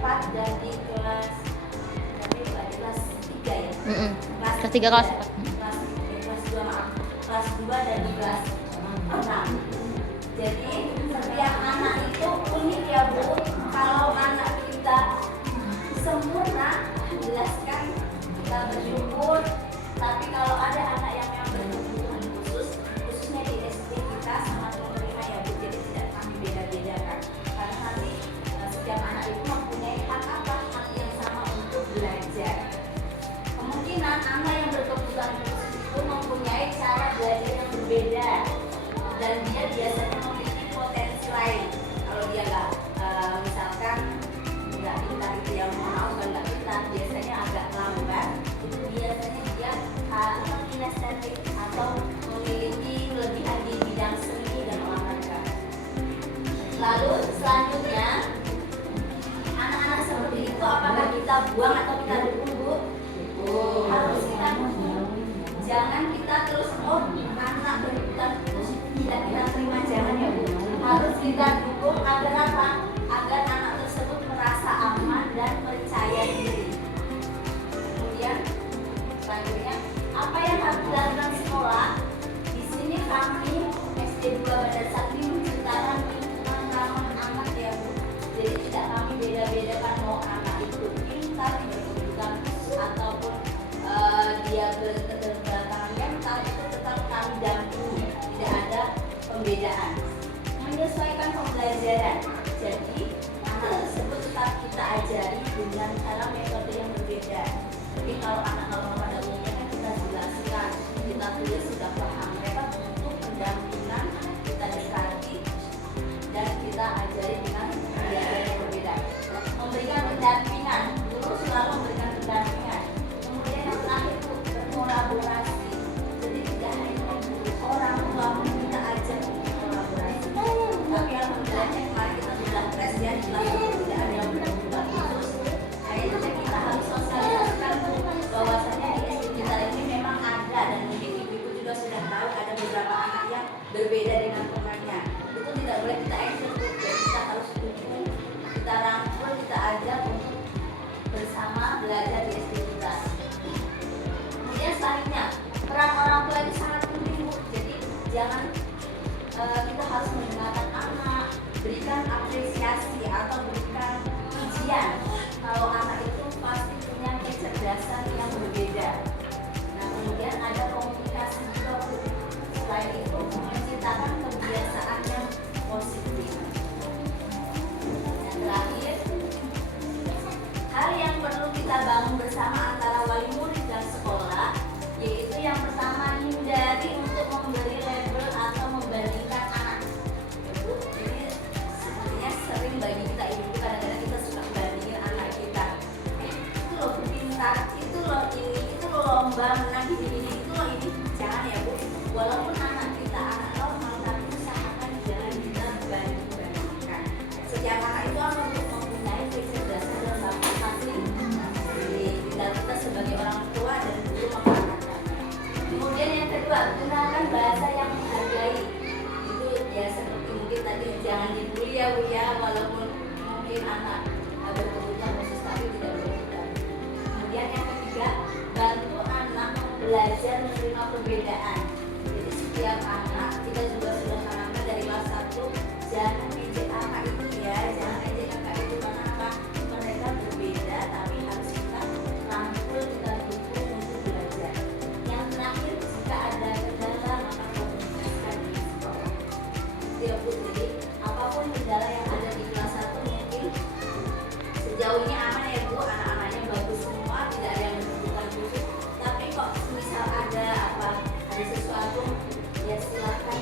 4 dan di kelas 3 ya. Kelas 3 kelas 4. Kelas 2 maaf. Kelas 2 dan di kelas 6. Jadi setiap anak itu unik ya Bu. Kalau anak kita sempurna, jelaskan kita bersyukur. Tapi kalau ada anak yang memang berkebutuhan khusus, khususnya di SD kita sangat menerima ya Bu. Jadi tidak kami beda-bedakan. Karena nanti setiap anak itu mempunyai hak apa? Hak yang sama untuk belajar. Kemungkinan anak yang berkebutuhan khusus itu mempunyai cara belajar yang berbeda dan dia biasanya memiliki potensi lain. Kalau dia misalkan nggak pintar itu yang mau nggak pintar, biasanya agak lambat. Itu biasanya dia kinestetik atau memiliki kelebihan di bidang seni dan olahraga. Lalu selanjutnya anak-anak seperti itu apakah kita buang atau kita dukung Bu? Harus kita dukung. Jangan kita terus anak berkebutuhan khusus tidak kita terima, jangan ya Bu. Harus kita dukung agar apa? Agar anak tersebut merasa aman dan percaya diri. Kemudian selanjutnya apa yang harus dilakukan sekolah? Di sini kami SD 2 Bandar Sakti menceritakan lingkungan ramah anak ya Bu. Jadi tidak kami beda-bedakan mau anak itu pintar, berkebutuhan khusus ataupun dia berketerbatasan mental, itu tetap kami dampingi, tidak ada pembedaan. Menyesuaikan pembelajaran, jadi anak tersebut tetap kita ajari dengan cara metode yang berbeda. Tapi kalau anak normal pada umumnya kan kita jelaskan, kita tulis sudah paham, mereka butuh pendampingan, kita dekati dan kita ajari dengan pembelajaran yang berbeda. Memberikan pendampingan, guru selalu memberikan pendampingan. Kemudian yang terakhir itu berkolaborasi. Jadi tidak hanya orang tua pun kita ajak untuk kolaborasi. Tapi alhamdulillahnya kemarin kita sudah tes ya di kelas tidak ada yang berkebutuhan khusus. Akhirnya kita harus sosialisasikan bahwasanya di SD kita ini memang ada, dan mungkin ibu-ibu juga sudah tahu ada beberapa anak yang berbeda dengan temannya. Itu tidak boleh kita eksekusi, jadi kita harus dukung, kita rangkul, kita ajak untuk bersama belajar di SD kita. Kemudian selanjutnya peran orang tua itu sangat penting Bu. Jadi jangan kita harus mendengarkan anak, berikan apresiasi atau berikan pujian kalau anak itu pasti punya kecerdasan yang berbeda. Nah kemudian ada komunikasi juga Bu. Selain itu menciptakan kebiasaan yang positif. Yang terakhir, hal yang perlu kita bangun bersama antara wali murid dan sekolah, yaitu yang pertama, hindari untuk memberi label atau membandingkan anak. Ya Bu, ini sebenarnya sering bagi kita ibu, kadang-kadang kita suka bandingin anak kita. Itu loh pintar, itu loh ini, itu loh lomba menang ini, itu loh ini. Jangan ya Bu, walaupun anak kita anak normal, tapi usahakan jangan kita banding-bandingkan. Setiap anak itu akan mempunyai kecerdasan dan bakat masing tinggal kita sebagai orang tua dan guru memperhatikan. Kemudian yang kedua, gunakan bahasa yang menghargai. Itu ya seperti mungkin tadi, jangan dibully ya Bu ya, walaupun mungkin anak berkebutuhan khusus tapi tidak berkebutuhan. Kemudian yang ketiga, bantu anak belajar menerima perbedaan. Jadi setiap anak kita juga sudah tanamkan dari kelas 1, jangan ejek anak itu ya, jangan ejek kakak itu, karena apa? Mereka berbeda tapi harus kita rangkul, kita dukung untuk belajar. Yang terakhir, jika ada kendala maka komunikasikan di sekolah. Itu ya Bu, jadi apapun kendala yang ada di kelas 1 mungkin sejauh ini aman ya Bu, anak-anaknya bagus semua, tidak ada yang berkebutuhan khusus. Tapi kok misal ada sesuatu, ya silakan